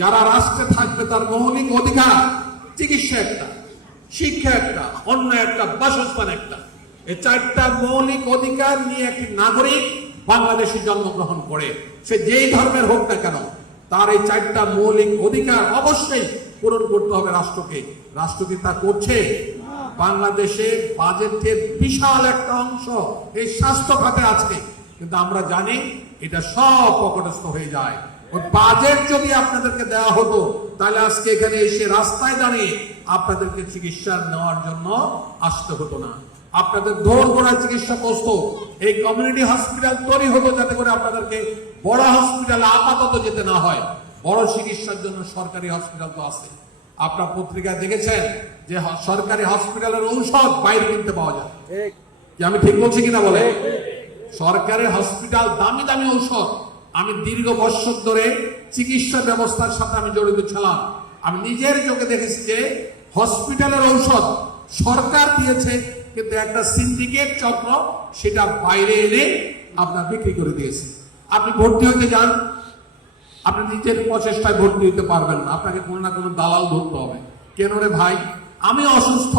যারা রাষ্ট্রে থাকবে তার মৌলিক অধিকার চিকিৎসা একটা, শিক্ষা একটা, অন্য একটা, বাসস্থান একটা, এই চারটা মৌলিক অধিকার নিয়ে একটি নাগরিক বাংলাদেশে জন্মগ্রহণ করে, সে যেই ধর্মের হোক না কেন, তার এই চারটা মৌলিক অধিকার অবশ্যই পূরণ করতে হবে রাষ্ট্রকে। রাষ্ট্র কি তা করছে? বাংলাদেশে বাজেটের বিশাল একটা অংশ এই স্বাস্থ্য খাতে আছে, কিন্তু আমরা জানি এটা সব পকেটস্থ হয়ে যায়। ওই বাজেট যদি আপনাদেরকে দেওয়া হতো তাহলে আজকে এখানে এসে রাস্তায় দাঁড়িয়ে আপনাদেরকে চিকিৎসা নেওয়ার জন্য আসতে হতো না, আপনাদের দৌড়গোড়া চিকিৎসা বসত, এই কমিউনিটি হসপিটাল তৈরি হতো যাতে করে আপনাদেরকে বড় হসপিটালে আপাতত যেতে না হয়। বড় চিকিৎসার জন্য সরকারি হসপিটাল তো আছে। আপনার পত্রিকায় দেখেছেন যে সরকারি হসপিটালের ঔষধ বাইরে কিনতে পাওয়া যায়, কি আমি ঠিক বলছি কিনা বলে? সরকারি হসপিটাল দামি দামি ঔষধ। আমি দীর্ঘ বছর ধরে চিকিৎসা ব্যবস্থার সাথে আমি জড়িত ছিলাম। আমি নিজের চোখে দেখেছি যে হসপিটালের ঔষধ সরকার দিয়েছে, কিন্তু একটা সিন্ডিকেট চক্র সেটা বাইরে এনে আপনার বিক্রি করে দিয়েছে। আপনি ভর্তি হতে যান, আপনি নিজের প্রচেষ্টায় ভর্তি হতে পারবেন না, আপনাকে কোনো না কোনো দালাল ধরতে হবে। কেন রে ভাই, আমি অসুস্থ,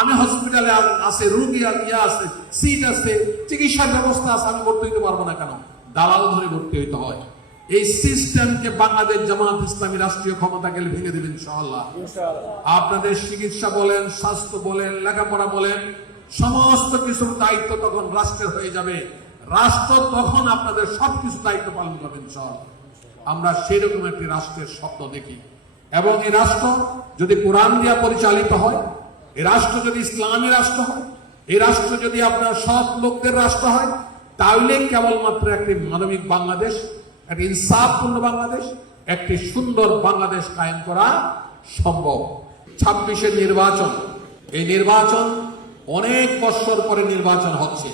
আমি হসপিটালে আছে, রুগী আছে, সিট আছে, চিকিৎসার ব্যবস্থা আছে, আমি ভর্তি হতে পারবো না কেন? দালাল ধরে ভর্তি হইতে হয়। এই সিস্টেমকে বাংলাদেশ জামাত ইসলামী রাষ্ট্রীয় ক্ষমতা গেলে ভেঙে দেবেন ইনশাআল্লাহ। আপনাদের চিকিৎসা বলেন, স্বাস্থ্য বলেন, লেখাপড়া বলেন, সমস্ত কিছুর দায়িত্ব তখন রাষ্ট্রের হয়ে যাবে। রাষ্ট্র তখন আপনাদের সবকিছু দায়িত্ব পালন করবে ইনশাআল্লাহ। আমরা সেরকম একটি রাষ্ট্রের স্বপ্ন দেখি, এবং এই রাষ্ট্র যদি কোরআন দিয়া পরিচালিত হয়, এই রাষ্ট্র যদি ইসলামী রাষ্ট্র হয়, এই রাষ্ট্র যদি আপনার সৎ লোকদের রাষ্ট্র হয়, তাহলে কেবলমাত্র একটি মানবিক বাংলাদেশ, একটি ইনসাফপূর্ণ বাংলাদেশ, একটি সুন্দর বাংলাদেশ কায়েম করা সম্ভব। 26-এর নির্বাচন, এই নির্বাচন অনেক বছর পরে নির্বাচন হচ্ছে।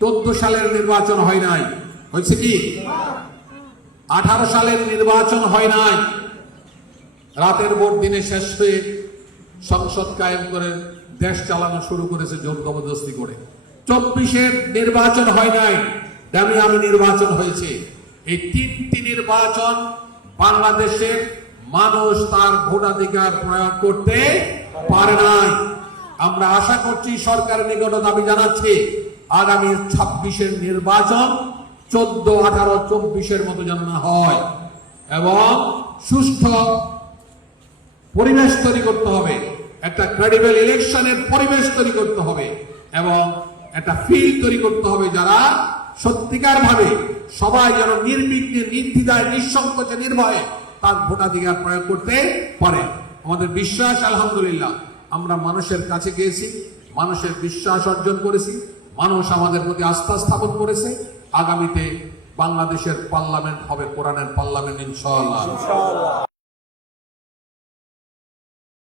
14 সালের নির্বাচন হয় নাই, হয়েছে কি? 18 সালের নির্বাচন হয় নাই, রাতের ভোট দিনে শেষ হয়ে সংসদ কায়েম করে দেশ চালানো শুরু করেছে জোর জবরদস্তি করে। 24-এর নির্বাচন হয় নাই, আমি নির্বাচন হয়েছে। এই 3টি নির্বাচন বাংলাদেশের মানুষ তার ভোটাধিকার প্রয়োগ করতে পারে নাই। আমরা আশা করছি, সরকারের নিকট দাবি জানাচ্ছি, আগামী 26-এর নির্বাচন 14, 18, 24-এর মতো যেন না হয়, এবং সুষ্ঠু পরিবেশ তৈরি করতে হবে, একটা ক্রেডিবল ইলেকশনের পরিবেশ তৈরি করতে হবে, এবং একটা ফিল্ড তৈরি করতে হবে যারা সত্যিকার ভাবে সবাই যেন নির্বিঘ্নে, নির্দ্বিধায়, নিঃসংকোচে, নির্ভয়ে তার ভোটাধিকার প্রয়োগ করতে পারে। আমাদের বিশ্বাস, আলহামদুলিল্লাহ, আমরা মানুষের কাছে গিয়েছি, মানুষের বিশ্বাস অর্জন করেছি, মানুষ আমাদের প্রতি আস্থা স্থাপন করেছে। আগামীতে বাংলাদেশের পার্লামেন্ট হবে কোরআনের পার্লামেন্ট ইনশাআল্লাহ।